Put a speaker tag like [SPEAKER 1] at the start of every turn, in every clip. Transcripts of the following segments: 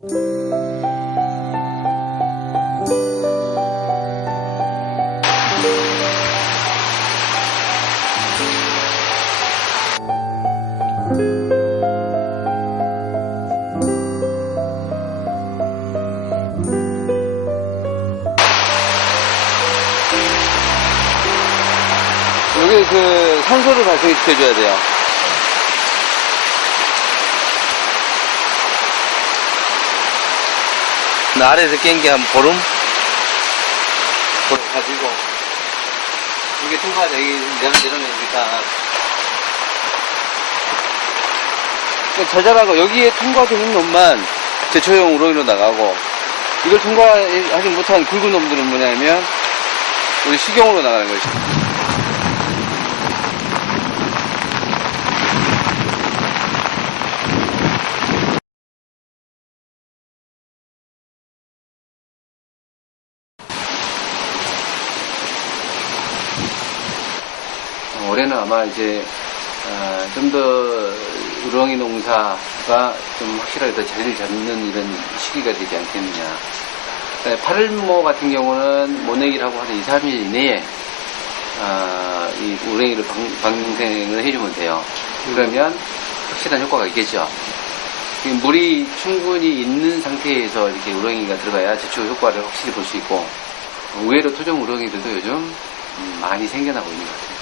[SPEAKER 1] 여기 그 산소를 발생시켜줘야 돼요. 아래에서 깬 게 한 보름? 보름 가지고. 이게 통과가 되기 내려 내려내니까. 저절하고 여기에 통과되는 놈만 제초용 우렁이로 나가고 이걸 통과하지 못한 굵은 놈들은 뭐냐면 우리 식용으로 나가는 것 이 어, 올해는 아마 이제 좀더 우렁이 농사가 좀 확실하게 더 자리를 잡는 이런 시기가 되지 않겠느냐. 8월모 같은 경우는 하고 한 2, 3일 이내에 아, 이 우렁이를 방, 방생을 해주면 돼요. 그러면 확실한 효과가 있겠죠. 이 물이 충분히 있는 상태에서 이렇게 우렁이가 들어가야 제초 효과를 확실히 볼 수 있고 의외로 토종 우렁이들도 요즘 음, 많이 생겨나고 있는 것 같아요.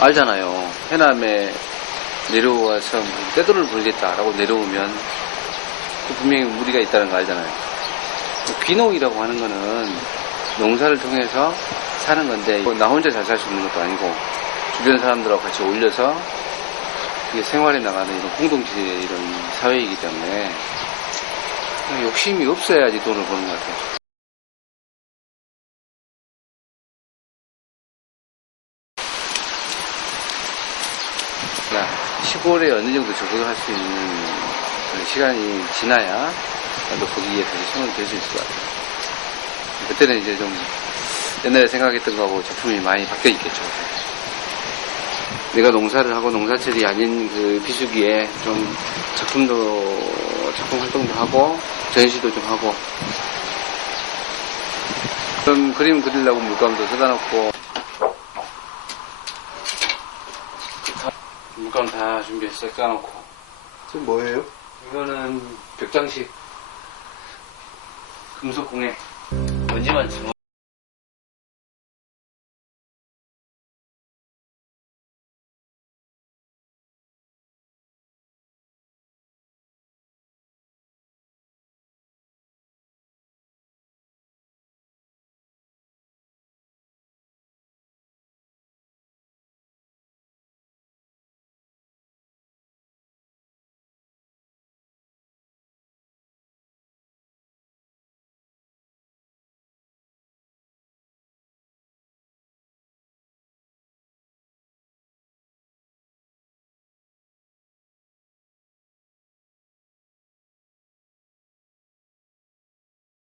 [SPEAKER 1] 알잖아요. 해남에 내려와서 떼돌을 불겠다라고 내려오면 그 분명히 무리가 있다는 거 알잖아요. 귀농이라고 하는 거는 농사를 통해서 사는 건데 나 혼자 잘 살 수 있는 것도 아니고 주변 사람들하고 같이 올려서 이게 생활에 나가는 이런 공동체의 이런 사회이기 때문에 욕심이 없어야지 돈을 버는 것 같아요. 야, 시골에 어느 정도 적응할 수 있는 그런 시간이 지나야 나도 거기에 다시 손을 댈 수 있을 것 같아요. 그때는 이제 좀 옛날에 생각했던 거하고 작품이 많이 바뀌어 있겠죠. 내가 농사를 하고 농사철이 아닌 그 비수기에 좀 작품도, 작품 활동도 하고 전시도 좀 하고 그럼 그림 그리려고 물감도 써다 놓고 물감 다 준비해서 까놓고
[SPEAKER 2] 지금 뭐예요?
[SPEAKER 1] 이거는 벽장식 금속 공예 먼지만 집어